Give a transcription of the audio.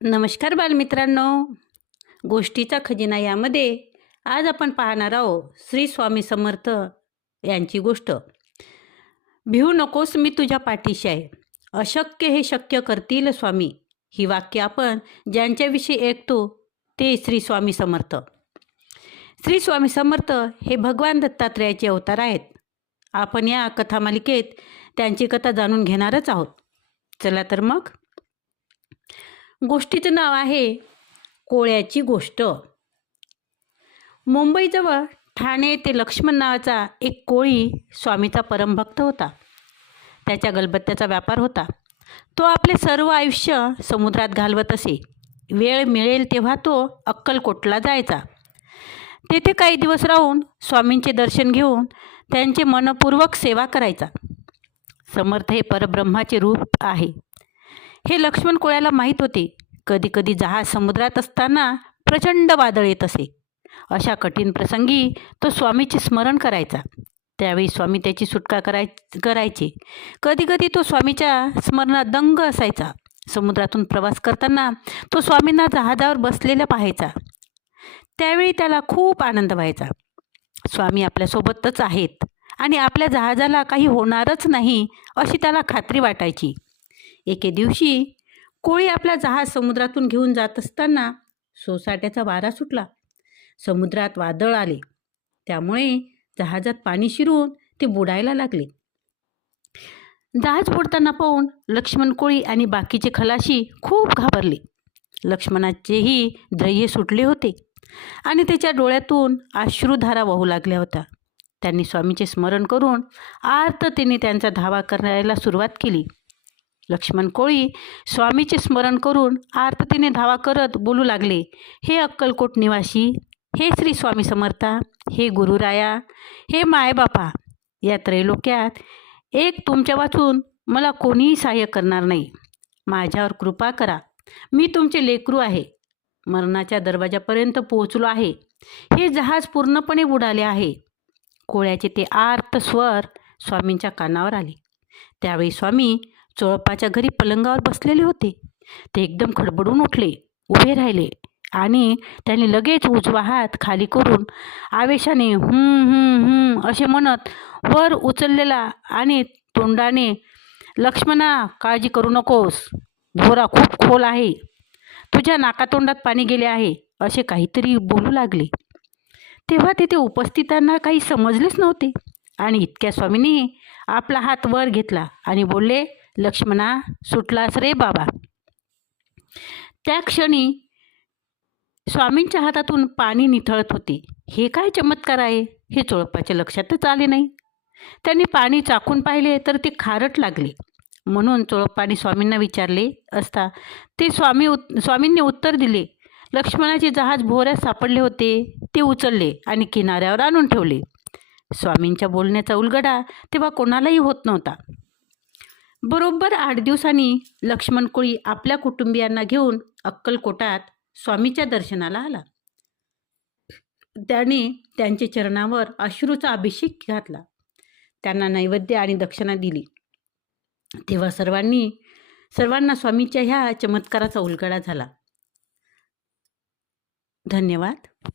नमस्कार बालमित्रांनो. गोष्टीचा खजिना यामध्ये आज आपण पाहणार आहोत श्री स्वामी समर्थ यांची गोष्ट. भिऊ नकोस मी तुझ्या पाठीशी आहे. अशक्य हे शक्य करतील स्वामी. ही वाक्य आपण ज्यांच्याविषयी ऐकतो ते श्री स्वामी समर्थ. श्री स्वामी समर्थ हे भगवान दत्तात्रेयाचे अवतार आहेत. आपण या कथामालिकेत त्यांची कथा जाणून घेणारच आहोत. चला तर मग गोष्टीचं नाव आहे कोळ्याची गोष्ट. मुंबईजवळ ठाणे ते लक्ष्मण नावाचा एक कोळी स्वामीचा परमभक्त होता. त्याच्या गलबत्त्याचा व्यापार होता. तो आपले सर्व आयुष्य समुद्रात घालवत असे. वेळ मिळेल तेव्हा तो अक्कलकोटला जायचा. तेथे काही दिवस राहून स्वामींचे दर्शन घेऊन त्यांचे मनपूर्वक सेवा करायचा. समर्थ हे परब्रह्माचे रूप आहे. हे लक्ष्मण कोळ्याला माहीत होते. कधीकधी जहाज समुद्रात असताना प्रचंड वादळ येत असे. अशा कठीण प्रसंगी तो स्वामीचे स्मरण करायचा. त्यावेळी स्वामी त्याची सुटका कराय करायचे. कधीकधी तो स्वामीच्या स्मरणात दंग असायचा. समुद्रातून प्रवास करताना तो स्वामींना जहाजावर बसलेला पाहायचा. त्यावेळी त्याला खूप आनंद व्हायचा. स्वामी आपल्यासोबतच आहेत आणि आपल्या जहाजाला काही होणारच नाही अशी त्याला खात्री वाटायची. एके दिवशी कोळी आपला जहाज समुद्रातून घेऊन जात असताना सोसाट्याचा वारा सुटला. समुद्रात वादळ आले. त्यामुळे जहाजात पाणी शिरून ते बुडायला लागले. जहाज बुडताना पाहून लक्ष्मण कोळी आणि बाकीचे खलाशी खूप घाबरले. लक्ष्मणाचेही ध्येय सुटले होते आणि त्याच्या डोळ्यातून अश्रुधारा वाहू लागल्या होत्या. त्यांनी स्वामीचे स्मरण करून आर्ततेने त्यांचा धावा करायला सुरुवात केली. लक्ष्मण कोळी स्वामीचे स्मरण करून आर्ततेने धावा करत बोलू लागले हे अक्कलकोट निवासी हे श्री स्वामी समर्था हे गुरुराया हे मायबापा या त्रैलोक्यात एक तुमच्या वाचून मला कोणीही सहाय्य करणार नाही. माझ्यावर कृपा करा. मी तुमचे लेकरू आहे. मरणाच्या दरवाजापर्यंत पोहोचलो आहे. हे जहाज पूर्णपणे बुडाले आहे. कोळ्याचे ते आर्त स्वर स्वामींच्या कानावर आले. त्यावेळी स्वामी चोळपाच्या घरी पलंगावर बसलेले होते. ते एकदम खडबडून उठले उभे राहिले आणि त्यांनी लगेच उजवा हात खाली करून आवेशाने हुं हुं हुं असे म्हणत वर उचललेला आणि तोंडाने लक्ष्मणा काळजी करू नकोस. भोरा खूप खोल आहे. तुझ्या नाकातोंडात पाणी गेले आहे असे काहीतरी बोलू लागले. तेव्हा तिथे उपस्थितांना काही समजलेच नव्हते आणि इतक्या स्वामींनी आपला हात वर घेतला आणि बोलले लक्ष्मणा सुटलास रे बाबा. त्या क्षणी स्वामींच्या हातातून पाणी निथळत होते. हे काय चमत्कार आहे? हे चोळपाच्या लक्षातच आले नाही. त्यांनी पाणी चाकून पाहिले तर ते खारट लागले. म्हणून चोळप्पाने स्वामींना विचारले असता ते स्वामी उत स्वामींनी उत्तर दिले. लक्ष्मणाचे जहाज भोऱ्यात सापडले होते. ते उचलले आणि किनाऱ्यावर आणून ठेवले. स्वामींच्या बोलण्याचा उलगडा तेव्हा कोणालाही होत नव्हता. बरोबर आठ दिवसांनी लक्ष्मण कोळी आपल्या कुटुंबियांना घेऊन अक्कलकोटात स्वामीच्या दर्शनाला आला. त्याने त्यांच्या चरणावर अश्रूचा अभिषेक घातला. त्यांना नैवेद्य आणि दक्षिणा दिली. तेव्हा सर्वांनी सर्वांना स्वामीच्या ह्या चमत्काराचा उलगडा झाला. धन्यवाद.